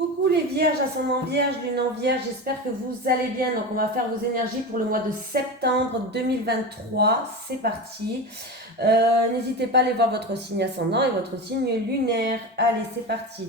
Coucou les vierges, ascendant vierge, lune en vierge, j'espère que vous allez bien. Donc on va faire vos énergies pour le mois de septembre 2023, c'est parti. N'hésitez pas à aller voir votre signe ascendant et votre signe lunaire. Allez, c'est parti.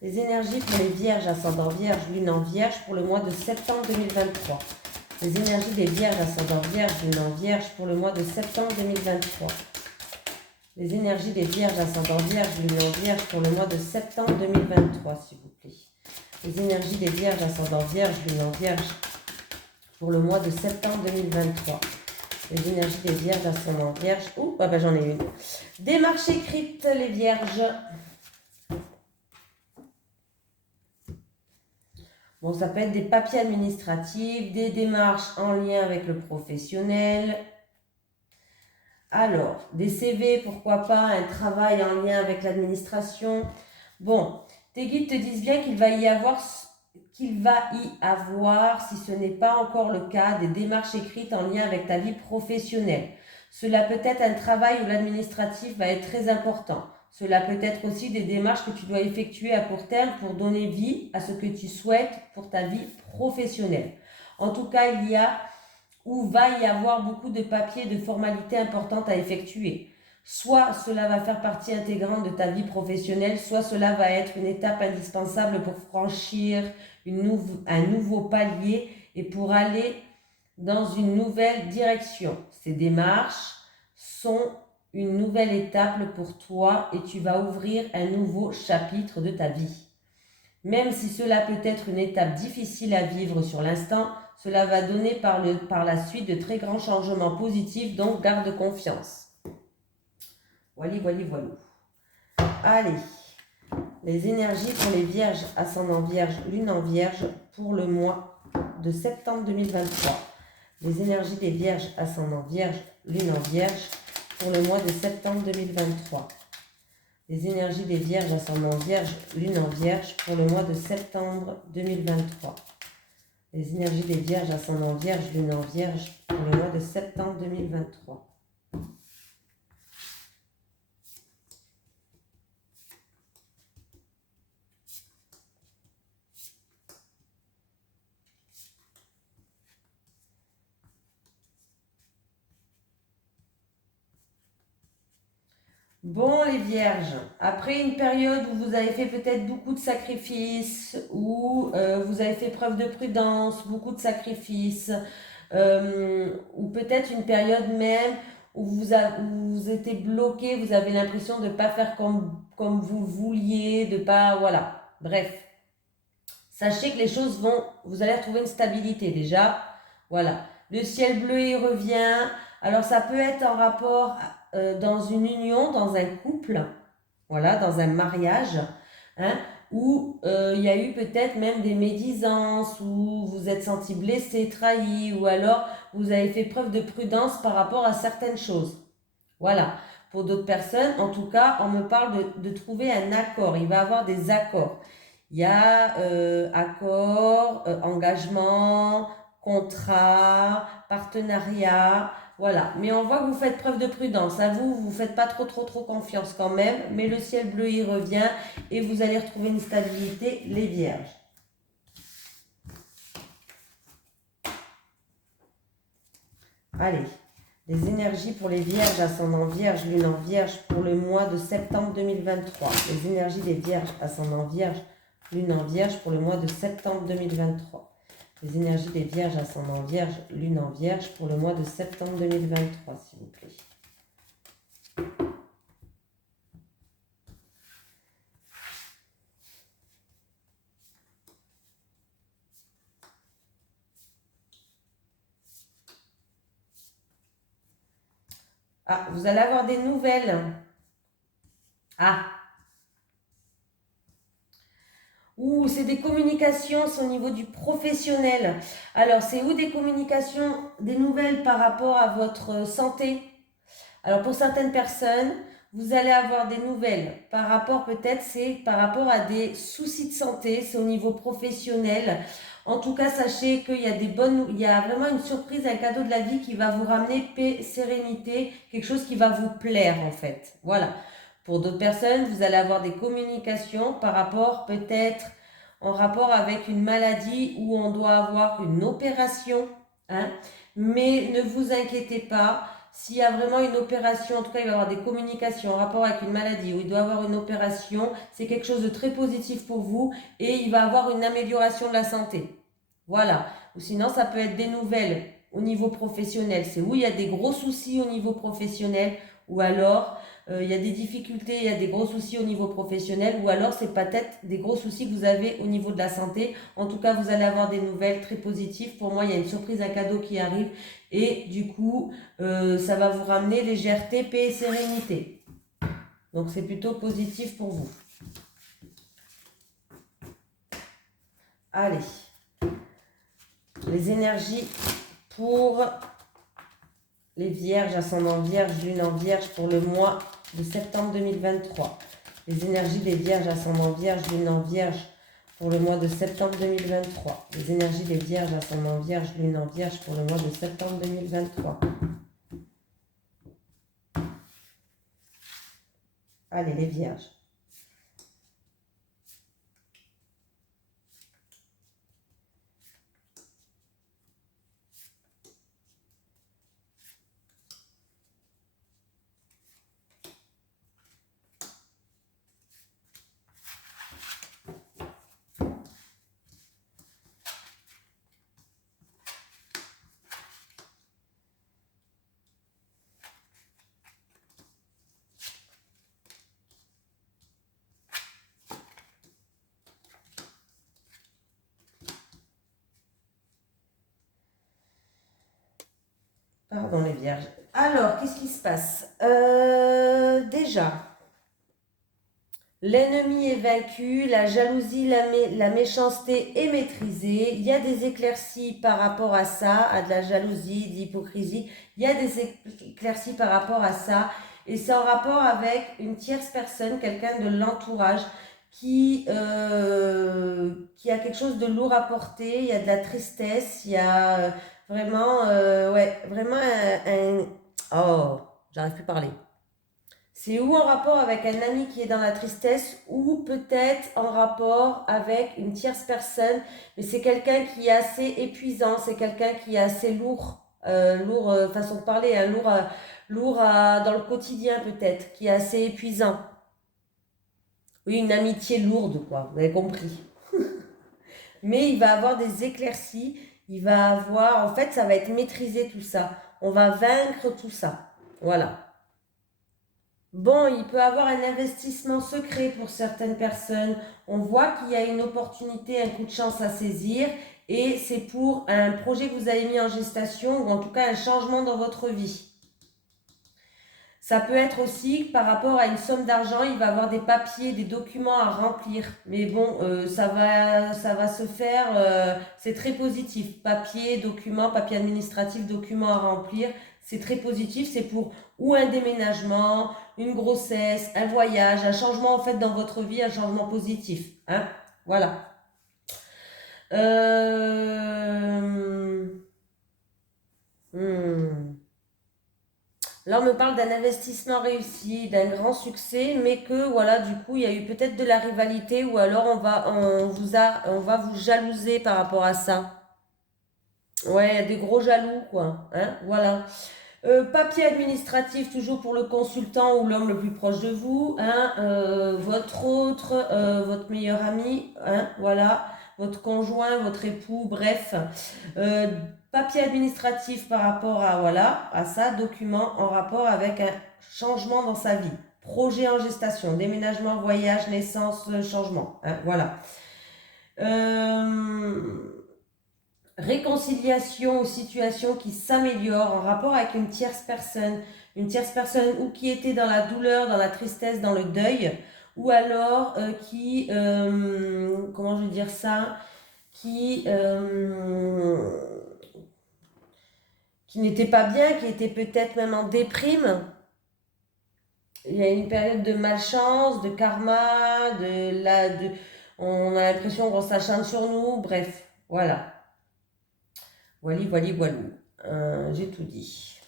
Les énergies pour les vierges, ascendant vierge, lune en vierge pour le mois de septembre 2023. Les énergies des vierges, ascendant vierge, lune en vierge pour le mois de septembre 2023. Les énergies des vierges, ascendant vierge, lune en vierge pour le mois de septembre 2023, s'il vous plaît. Les énergies des vierges, ascendant vierge, lune en vierge pour le mois de septembre 2023. Les énergies des vierges, ascendant vierge. Ouh, bah j'en ai une. Démarche écrite, les vierges. Bon, ça peut être des papiers administratifs, des démarches en lien avec le professionnel. Alors, des CV, pourquoi pas, un travail en lien avec l'administration. Bon, tes guides te disent bien qu'il va y avoir, si ce n'est pas encore le cas, des démarches écrites en lien avec ta vie professionnelle. Cela peut être un travail où l'administratif va être très important. Cela peut être aussi des démarches que tu dois effectuer à court terme pour donner vie à ce que tu souhaites pour ta vie professionnelle. En tout cas, va y avoir beaucoup de papiers, de formalités importantes à effectuer. Soit cela va faire partie intégrante de ta vie professionnelle, soit cela va être une étape indispensable pour franchir un nouveau palier et pour aller dans une nouvelle direction. Ces démarches sont une nouvelle étape pour toi et tu vas ouvrir un nouveau chapitre de ta vie. Même si cela peut être une étape difficile à vivre sur l'instant, cela va donner par la suite de très grands changements positifs, donc garde confiance. Voilà. Allez, les énergies pour les vierges, ascendant vierge, lune en vierge pour le mois de septembre 2023. Les énergies des vierges, ascendant vierge, lune en vierge pour le mois de septembre 2023. Les énergies des vierges, ascendant vierge, lune en vierge pour le mois de septembre 2023. Les énergies des vierges, ascendant vierge, lune en vierge pour le mois de septembre 2023. Bon les vierges, après une période où vous avez fait peut-être beaucoup de sacrifices, où vous avez fait preuve de prudence, beaucoup de sacrifices, ou peut-être une période même où vous étiez bloqué, vous avez l'impression de ne pas faire comme vous vouliez, de pas, voilà, bref. Sachez que les choses vous allez retrouver une stabilité déjà, voilà. Le ciel bleu il revient, alors ça peut être en rapport dans une union, dans un couple, voilà, dans un mariage, hein, où il y a eu peut-être même des médisances, où vous êtes senti blessé, trahi, ou alors vous avez fait preuve de prudence par rapport à certaines choses. Voilà. Pour d'autres personnes, en tout cas, on me parle de trouver un accord. Il va y avoir des accords. Il y a accord, engagement, contrat, partenariat. Voilà, mais on voit que vous faites preuve de prudence. À vous ne faites pas trop confiance quand même, mais le ciel bleu y revient et vous allez retrouver une stabilité, les vierges. Allez, les énergies pour les vierges, ascendant vierge, lune en vierge pour le mois de septembre 2023. Les énergies des vierges, ascendant vierge, lune en vierge pour le mois de septembre 2023. Les énergies des vierges, ascendant vierge, lune en vierge pour le mois de septembre 2023, s'il vous plaît. Ah, vous allez avoir des nouvelles. Ah. Ouh, c'est des communications, c'est au niveau du professionnel. Alors, c'est où des communications, des nouvelles par rapport à votre santé? Alors, pour certaines personnes, vous allez avoir des nouvelles par rapport, peut-être, c'est par rapport à des soucis de santé, c'est au niveau professionnel. En tout cas, sachez qu'il y a il y a vraiment une surprise, un cadeau de la vie qui va vous ramener paix, sérénité, quelque chose qui va vous plaire en fait. Voilà. Pour d'autres personnes, vous allez avoir des communications par rapport peut-être en rapport avec une maladie où on doit avoir une opération, hein. Mais ne vous inquiétez pas, s'il y a vraiment une opération, en tout cas il va y avoir des communications en rapport avec une maladie où il doit avoir une opération, c'est quelque chose de très positif pour vous et il va avoir une amélioration de la santé. Voilà. Ou sinon, ça peut être des nouvelles au niveau professionnel. C'est où il y a des gros soucis au niveau professionnel ou alors il y a des difficultés, il y a des gros soucis au niveau professionnel ou alors c'est peut-être des gros soucis que vous avez au niveau de la santé. En tout cas, vous allez avoir des nouvelles très positives. Pour moi, il y a une surprise, un cadeau qui arrive et du coup, ça va vous ramener légèreté, paix et sérénité. Donc, c'est plutôt positif pour vous. Allez. Les énergies pour les vierges, ascendant vierge, lune en vierge pour le mois de septembre 2023. Les énergies des vierges, ascendant vierge, lune en vierge pour le mois de septembre 2023. Les énergies des vierges, ascendant vierge, lune en vierge pour le mois de septembre 2023. Allez, les vierges. Pardon les vierges. Alors, qu'est-ce qui se passe déjà, l'ennemi est vaincu, la jalousie, la méchanceté est maîtrisée. Il y a des éclaircies par rapport à ça, à de la jalousie, de l'hypocrisie. Il y a des éclaircies par rapport à ça. Et c'est en rapport avec une tierce personne, quelqu'un de l'entourage, qui a quelque chose de lourd à porter. Il y a de la tristesse, il y a vraiment, ouais, vraiment oh, j'arrive plus à parler. C'est ou en rapport avec un ami qui est dans la tristesse ou peut-être en rapport avec une tierce personne, mais c'est quelqu'un qui est assez épuisant, c'est quelqu'un qui est assez lourd, façon de parler, hein, dans le quotidien peut-être, qui est assez épuisant. Oui, une amitié lourde, quoi, vous avez compris. Mais il va avoir des éclaircies, il va avoir, en fait, ça va être maîtrisé tout ça. On va vaincre tout ça. Voilà. Bon, il peut avoir un investissement secret pour certaines personnes. On voit qu'il y a une opportunité, un coup de chance à saisir et c'est pour un projet que vous avez mis en gestation ou en tout cas un changement dans votre vie. Ça peut être aussi par rapport à une somme d'argent, il va avoir des papiers, des documents à remplir. Mais bon, ça va se faire, c'est très positif. Papier administratif, documents à remplir, c'est très positif. C'est pour ou un déménagement, une grossesse, un voyage, un changement en fait dans votre vie, un changement positif. Hein, voilà. Là, on me parle d'un investissement réussi, d'un grand succès, mais que voilà, du coup, il y a eu peut-être de la rivalité ou alors on va vous jalouser par rapport à ça. Ouais, il y a des gros jaloux, quoi. Hein, voilà. Papier administratif, toujours pour le consultant ou l'homme le plus proche de vous. Hein, votre meilleur ami, hein, voilà, votre conjoint, votre époux, bref. Euh, Papier administratif par rapport à, voilà, à ça, document en rapport avec un changement dans sa vie. Projet en gestation, déménagement, voyage, naissance, changement. Hein, voilà. Réconciliation aux situations qui s'améliorent en rapport avec une tierce personne ou qui était dans la douleur, dans la tristesse, dans le deuil, ou alors comment je vais dire ça, qui n'était pas bien, qui était peut-être même en déprime. Il y a une période de malchance, de karma, on a l'impression qu'on s'acharne sur nous, bref, voilà. Voilà, voilà, voilà. J'ai tout dit.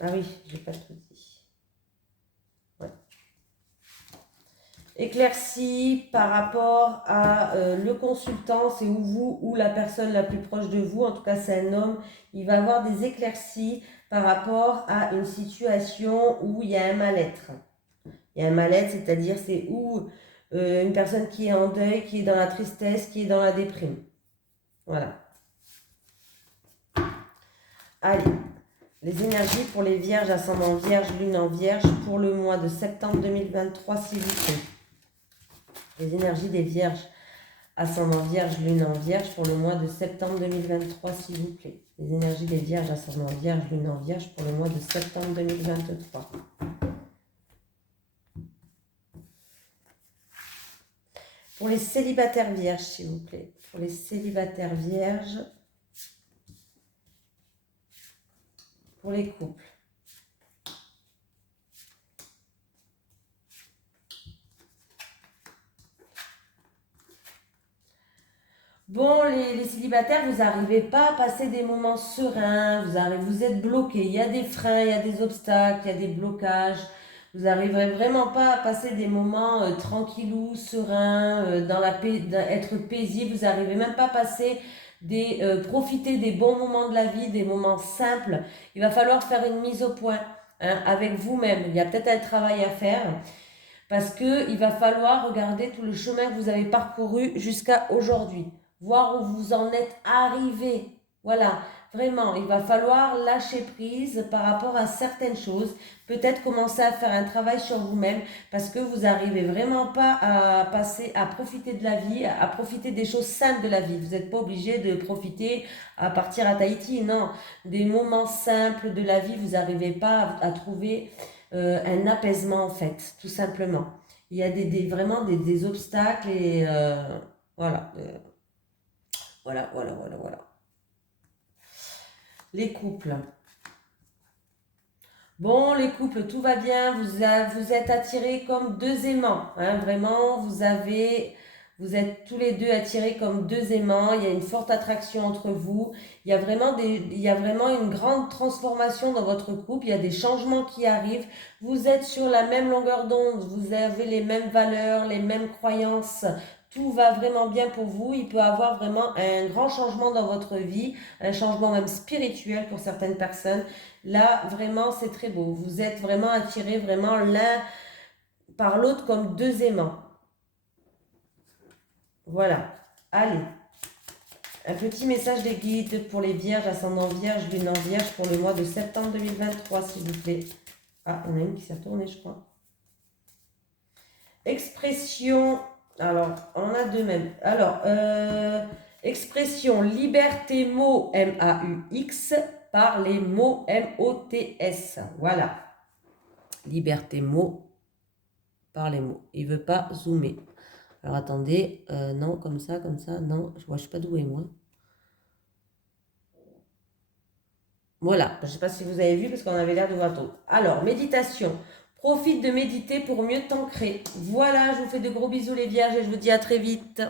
Ah oui, j'ai pas tout dit. Ouais. Éclaircie par rapport à le consultant, c'est ou vous ou la personne la plus proche de vous, en tout cas c'est un homme, il va avoir des éclaircies par rapport à une situation où il y a un mal-être. Il y a un mal-être, c'est-à-dire c'est où une personne qui est en deuil, qui est dans la tristesse, qui est dans la déprime. Voilà. Allez, les énergies pour les vierges, ascendant vierge, lune en vierge, pour le mois de septembre 2023, s'il vous plaît. Les énergies des vierges, ascendant vierge, lune en vierge, pour le mois de septembre 2023, s'il vous plaît. Les énergies des vierges, ascendant vierge, lune en vierge, pour le mois de septembre 2023. Pour les célibataires vierges, s'il vous plaît. Pour les célibataires vierges, pour les couples. Bon, les célibataires, vous n'arrivez pas à passer des moments sereins, vous êtes bloqués, il y a des freins, il y a des obstacles, il y a des blocages. Vous n'arriverez vraiment pas à passer des moments tranquillous, sereins, dans la paix, être paisible. Vous n'arrivez même pas à passer profiter des bons moments de la vie, des moments simples. Il va falloir faire une mise au point avec vous-même. Il y a peut-être un travail à faire. Parce qu'il va falloir regarder tout le chemin que vous avez parcouru jusqu'à aujourd'hui, voir où vous en êtes arrivé. Voilà, vraiment, il va falloir lâcher prise par rapport à certaines choses, peut-être commencer à faire un travail sur vous-même parce que vous n'arrivez vraiment pas à passer, à profiter de la vie, à profiter des choses simples de la vie. Vous n'êtes pas obligé de profiter à partir à Tahiti, non. Des moments simples de la vie, vous n'arrivez pas à trouver un apaisement en fait, tout simplement. Il y a vraiment des obstacles et voilà. Voilà. Les couples. Bon, les couples, tout va bien. Vous êtes attirés comme deux aimants. Hein, vraiment, vous êtes tous les deux attirés comme deux aimants. Il y a une forte attraction entre vous. Il y a vraiment une grande transformation dans votre couple. Il y a des changements qui arrivent. Vous êtes sur la même longueur d'onde. Vous avez les mêmes valeurs, les mêmes croyances. Tout va vraiment bien pour vous. Il peut y avoir vraiment un grand changement dans votre vie, un changement même spirituel pour certaines personnes. Là, vraiment, c'est très beau. Vous êtes vraiment attirés vraiment l'un par l'autre comme deux aimants. Voilà. Allez. Un petit message des guides pour les vierges, ascendant vierge, lune en vierge pour le mois de septembre 2023, s'il vous plaît. Ah, il y en a une qui s'est retournée, je crois. Expression. Alors, on a deux mêmes. Alors, expression liberté mot M-A-U-X par les mots M-O-T-S. Voilà. Liberté mot par les mots. Il ne veut pas zoomer. Alors attendez, non, comme ça, non, je ne suis pas douée moi. Voilà, je ne sais pas si vous avez vu parce qu'on avait l'air de voir tout. Alors, méditation. Profite de méditer pour mieux t'ancrer. Voilà, je vous fais de gros bisous les vierges et je vous dis à très vite.